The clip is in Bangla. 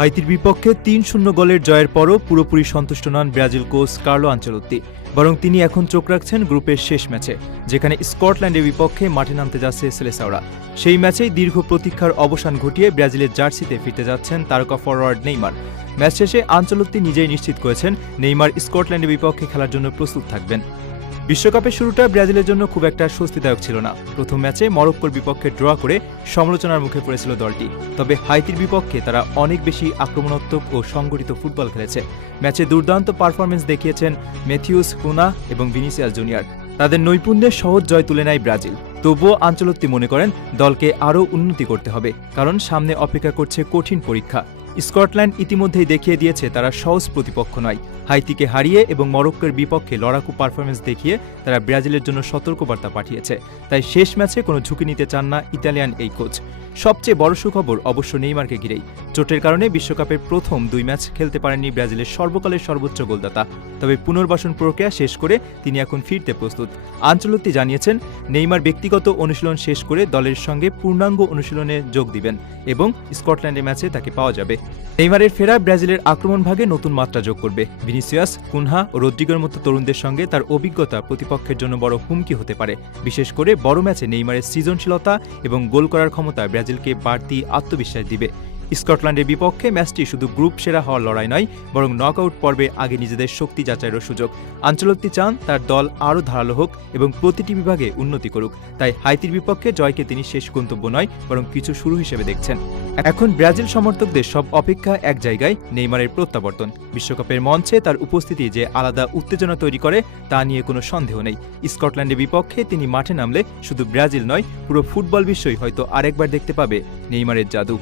হাইতির বিপক্ষে ৩-০ গোলের জয়ের পরও পুরোপুরি সন্তুষ্ট নন ব্রাজিল কোচ কার্লো আনচেলত্তি। বরং তিনি এখন চোখ রাখছেন গ্রুপের শেষ ম্যাচে, যেখানে স্কটল্যান্ডের বিপক্ষে মাঠে নামতে যাচ্ছে সেলেসাওরা। সেই ম্যাচেই দীর্ঘ প্রতীক্ষার অবসান ঘটিয়ে ব্রাজিলের জার্সিতে ফিরতে যাচ্ছেন তারকা ফরোয়ার্ড নেইমার। ম্যাচ শেষে আনচেলত্তি নিজেই নিশ্চিত করেছেন নেইমার স্কটল্যান্ডের বিপক্ষে খেলার জন্য প্রস্তুত থাকবেন। বিশ্বকাপের শুরুটা ব্রাজিলের জন্য খুব একটা স্বস্তিদায়ক ছিল না। প্রথম ম্যাচে মরক্কোর বিপক্ষে ড্র করে সমালোচনার মুখে পড়েছিল দলটি। তবে হাইতির বিপক্ষে তারা অনেক বেশি আক্রমণাত্মক ও সংগঠিত ফুটবল খেলেছে। ম্যাচে দুর্দান্ত পারফরমেন্স দেখিয়েছেন ম্যাথিউস কুনা এবং ভিনিসিয়াস জুনিয়র। তাদের নৈপুণ্যের সহজ জয় তুলে নেয় ব্রাজিল। তবুও আনচেলত্তি মনে করেন দলকে আরও উন্নতি করতে হবে, কারণ সামনে অপেক্ষা করছে কঠিন পরীক্ষা। স্কটল্যান্ড ইতিমধ্যেই দেখিয়ে দিয়েছে তারা সহজ প্রতিপক্ষ নয়। হাইতিকে হারিয়ে এবং মরক্কোর বিপক্ষে লড়াকু পারফরমেন্স দেখিয়ে তারা ব্রাজিলের জন্য সতর্কবার্তা পাঠিয়েছে। তাই শেষ ম্যাচে কোনো ঝুঁকি নিতে চান না ইতালিয়ান এই কোচ। সবচেয়ে বড় সুখবর অবশ্য নেইমারকে ঘিরেই। চোটের কারণে বিশ্বকাপের প্রথম 2 ম্যাচ খেলতে পারেননি ব্রাজিলের সর্বকালের সর্বোচ্চ গোলদাতা। তবে পুনর্বাসন প্রক্রিয়া শেষ করে তিনি এখন ফিরতে প্রস্তুত। আনচেলত্তি জানিয়েছেন নেইমার ব্যক্তিগত অনুশীলন শেষ করে দলের সঙ্গে পূর্ণাঙ্গ অনুশীলনে যোগ দিবেন এবং স্কটল্যান্ডের ম্যাচে তাকে পাওয়া যাবে। নেইমারের ফেরা ব্রাজিলের আক্রমণ ভাগে নতুন মাত্রা যোগ করবে। ভিনিসিয়াস, কুনহা ও রদ্রিগোর মতো তরুণদের সঙ্গে তার অভিজ্ঞতা প্রতিপক্ষের জন্য বড় হুমকি হতে পারে। বিশেষ করে বড় ম্যাচে নেইমারের সৃজনশীলতা এবং গোল করার ক্ষমতা ব্রাজিলকে বাড়তি আত্মবিশ্বাস দিবে। স্কটল্যান্ডের বিপক্ষে ম্যাচটি শুধু গ্রুপ সেরা হওয়ার লড়াই নয়, বরং নকআউট পর্বে আগে নিজেদের শক্তি যাচাইয়েরও সুযোগ। আনচেলত্তি চান তার দল আরও ধারালো হোক এবং প্রতিটি বিভাগে উন্নতি করুক। তাই হাইতির বিপক্ষে জয়কে তিনি শেষ গন্তব্য নয়, বরং কিছু শুরু হিসেবে দেখছেন। এখন ব্রাজিল সমর্থকদের সব অপেক্ষা এক জায়গায়, নেইমারের প্রত্যাবর্তন। বিশ্বকাপের মঞ্চে তার উপস্থিতি যে আলাদা উত্তেজনা তৈরি করে তা নিয়ে কোনো সন্দেহ নেই। স্কটল্যান্ডের বিপক্ষে তিনি মাঠে নামলে শুধু ব্রাজিল নয়, পুরো ফুটবল বিশ্বই হয়তো আরেকবার দেখতে পাবে নেইমারের জাদু।